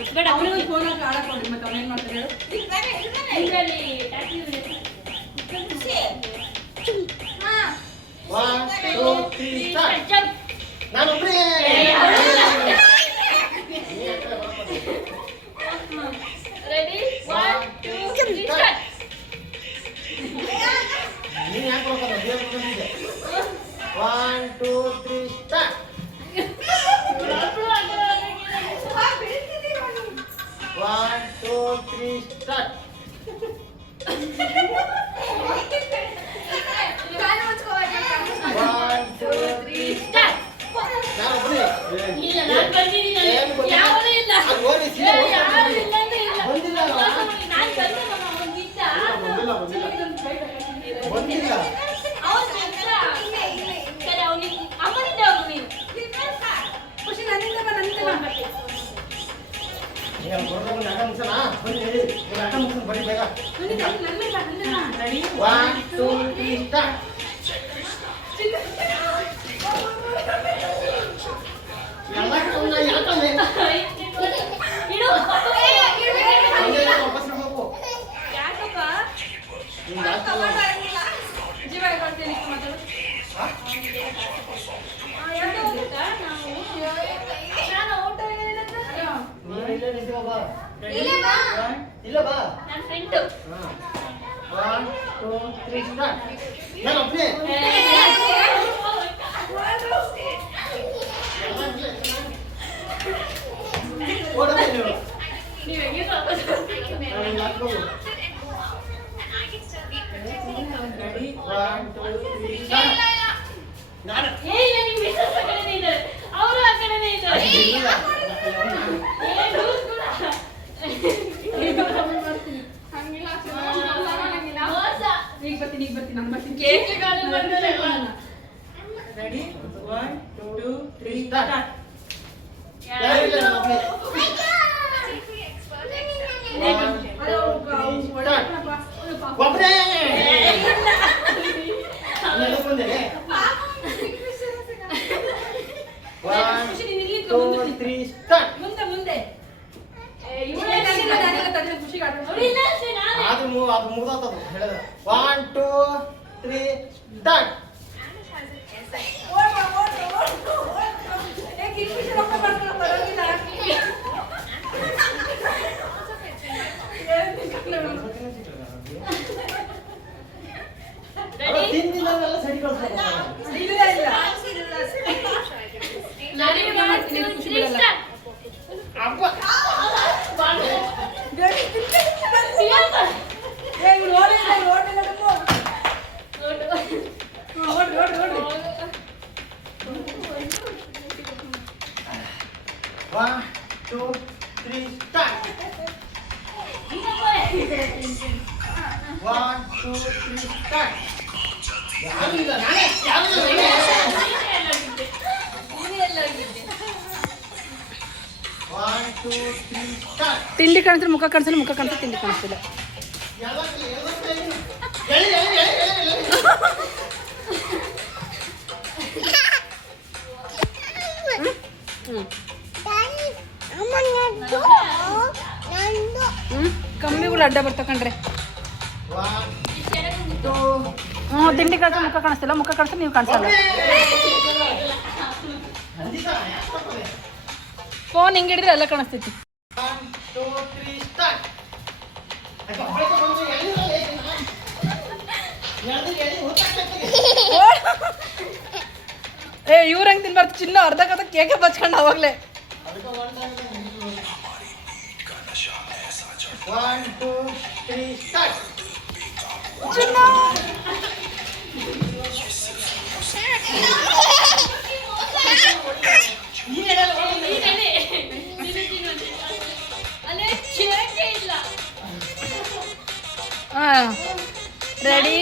ಅವನಿಗೆ ಫೋನ್ ಹಾಕಿ ಆಡಕ್ಕೆ ಹೋಗಿ ಮತ್ತೆ ಅವನೇನು ಮಾಡ್ತಾರೆ ಹೇಳು One, two, three, start. ನಾನು ಒಬ್ಬನೇ ರೆಡಿ 1 2 3 ಸ್ಟಾರ್ಟ್ ನೀನು ಯಾಕೆ ಹೋಗೋದು ದೇವ್ರ ಬಂದಿದೆ 1 2 3 ಸ್ಟಾರ್ಟ್ 1 2 3 ಸ್ಟಾರ್ಟ್ ಇಲ್ಲ ಬಾ ನನ್ನ ಫ್ರೆಂಡ್ 1 2 3 ಸ್ಟಾರ್ಟ್ ನಾನು ಒಬ್ಬನೇ ಓಡೋದು ನೀವು ಹೆಂಗೆ ಅವರು ಆ ಕಡೆನೇ ಇದ್ದಾರೆ ಈಗ ಬರ್ತೀನಿ ನಮ್ಮ ರೆಡಿ 1 2 3 ಸ್ಟಾರ್ಟ್ ಒಬ್ಬನೇ ಮುಂದೆ ಖುಷಿಗೆ ಅದು ಮುಗ್ದೋತದು ಹೇಳಿದ್ರೆ 1 2 3 ಸ್ಟಾರ್ಟ್ ತಿಂದಿಲ್ಲ ಸರಿ One, two, three, start. 1 2 3 start. ಯಾರಿಲ್ಲ ನಾನೇ One, two, three, start. ತಿಂಡಿ ಕಾಣಿಸ್ತಾರೆ ಮುಖ ಕಾಣಿಸಲ್ಲ ಮುಖ ಕಾಣಿಸ್ತಾರೆ ತಿಂಡಿ ಕಾಣಿಸ್ತಿಲ್ಲ ಕಮ್ಮಿಗಳು ಅಡ್ಡ ಬರ್ತಕೊಂಡ್ರೆ ತಿಂಡಿ ಕಾಣಿಸ್ತಾರೆ ಮುಖ ಕಾಣಿಸ್ತಿಲ್ಲ ಮುಖ ಕಾಣಿಸ್ತಾರೆ ನೀವು ಕಾಣಿಸಲ್ಲ ಫೋನ್ ಹಿಂಗೆ ಹಿಡಿದ್ರೆ ಎಲ್ಲ ಕಾಣಿಸ್ತೈತಿ 1 2 3 ಸ್ಟಾರ್ಟ್ ಏ ಇವ್ರ ಹೆಂಗೆ ತಿನ್ಬಾರ್ದು ಚಿನ್ನ ಅರ್ಧ ಕಥ ಕೇಕೆ ಬಚ್ಕೊಂಡು ಅವಾಗಲೇ 1 2 3 ಸ್ಟಾರ್ಟ್ ಚಿನ್ನ ರೆಡಿ